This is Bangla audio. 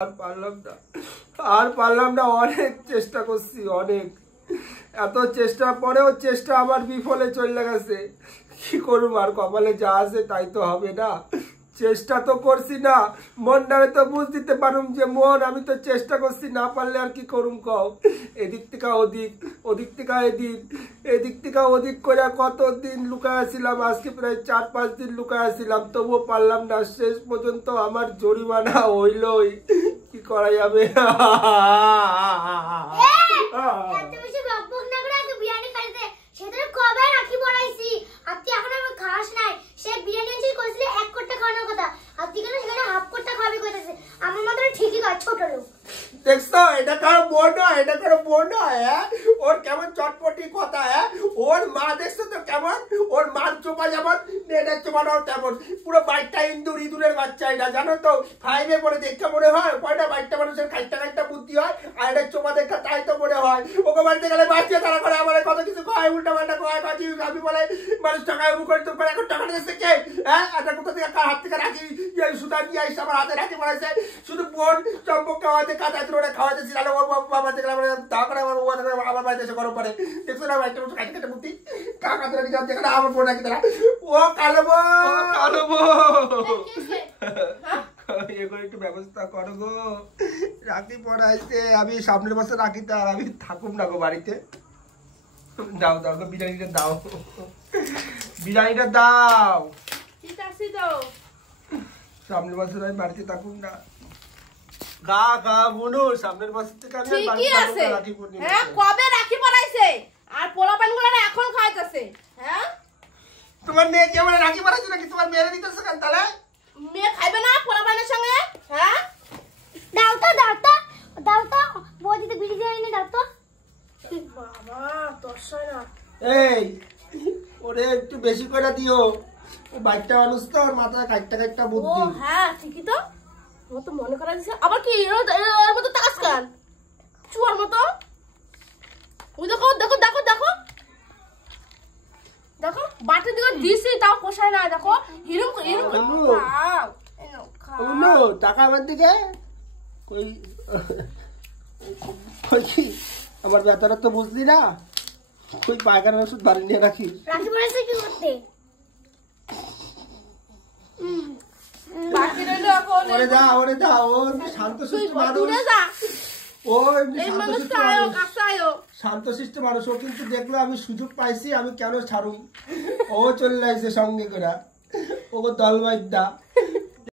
আর পারলাম না অনেক চেষ্টা করছি, অনেক এত চেষ্টার পরেও চেষ্টা আমার বিফলে চলে গেছে। কি করুম, আর কপালে যা আছে তাই তো হবে না। চেষ্টা তো করছি না, মনটারে তো বুঝ দিতে পারুম যে মন আমি তো চেষ্টা করছি, না পারলে আর কি করুম কও। এদিক থেকে ওদিক, ওদিক থেকে এদিক, এদিক থেকে ওদিক করে কতদিন লুকায় ছিলাম, আজকে প্রায় 4-5 দিন লুকায় ছিলাম, তবুও পারলাম না। শেষ পর্যন্ত আমার জরিমানা হইলই, কি করা যাবে। দেখছো, এটা কারো বোন নয়, এটা কারো বোন নয়। ওর কেমন চটপটি কথা। ওর মা দেখছো তো কেমন, ওর মার চোপা যেমন মেয়েটার চোপাটাও তেমন, পুরো বাইকটা ইঁদুরের বাচ্চা। এটা জানো তো, 5-এ পরে দেখতে মনে হয় কয়টা বাইকটা মানুষের খাইটা বুদ্ধি হয়, আর এটা চোপা দেখা তাই তো মনে হয়। ওকে বাড়িতে গেলে বাঁচিয়ে তারা করে আমার কত কিছু কয়, উল্টা পাল্টা কয়, কাকি আমি বলে মানুষ টাকায় উবু করে, তোর এখন টাকা দিয়েছে কে? একটা কোথা থেকে হাত থেকে রাখি সুতা নিয়ে আসছে আমার হাতে রাখি পড়াইছে। শুধু বোন চম্পক খাওয়াতে কাঁচা ওটা খাওয়াতেছি, ওর বাবা থেকে তা করে আমার বাড়িতে এসে গরম পড়ে। দেখছো না একটা কাটি কাটে বুদ্ধি কাকা তোরা কি জানতে না আমার বোন নাকি তারা। ও কালো একটু ব্যবস্থা করো গো, রাখি পড়াইছে। আমি সামনের বছর রাখিতে আর আমি থাকুম না গো বাড়িতে। দাও দাও গো, বিরিয়ানিটা দাও, বিরিয়ানিটা দাও। ঠিক আছে তো, সামনের বছর আমি বাড়িতে থাকুম না। গা গা বুনু, সামনের বছর থেকে আমি ঠিকই আছে। হ্যাঁ, কবে রাখি পড়াইছে আর পোলাপানগুলো এখন খাইতেছে। হ্যাঁ, তোমার মেয়ে কি আমার রাখি পড়াইছে নাকি তোমার মেয়ে দিতেছে কেন তাহলে? মেয়ে খাইবে না পোলাপানের সঙ্গে? হ্যাঁ, দাও তো বৌদিতে বিরিয়ানি দাও তো। বাবা তোর না। এই ওরে একটু বেশি করে দিও, ও বাচ্চা মানুষ তো, ওর মাথায় কাটটা ও বুদ্ধি। হ্যাঁ ঠিকই তো, ও তো মনে করা দিছে আবার কি এর মতো তাকাস কেন চুয়ার মতো। ওই দেখো দেখো দেখো দেখো দেখো বাটির দিকে দিছি তাও পোষায় না। দেখো হিরুম হিরুম নো টাকা আমার দিকে কই কই কি আমার ব্যথাটা তো বুঝলি না, কই পায়খানার ওষুধ বাড়ি নিয়ে রাখি। রাখি পড়াইছে কি করতে? ওরে যা ওর শান্তশিষ্ট মানুষ, ও শান্তশিষ্ট মানুষ। ও কিন্তু দেখলো আমি সুযোগ পাইছি, আমি কেন ছাড়ুম, ও চলে আসছে সঙ্গে করে, ও দলবাইদা।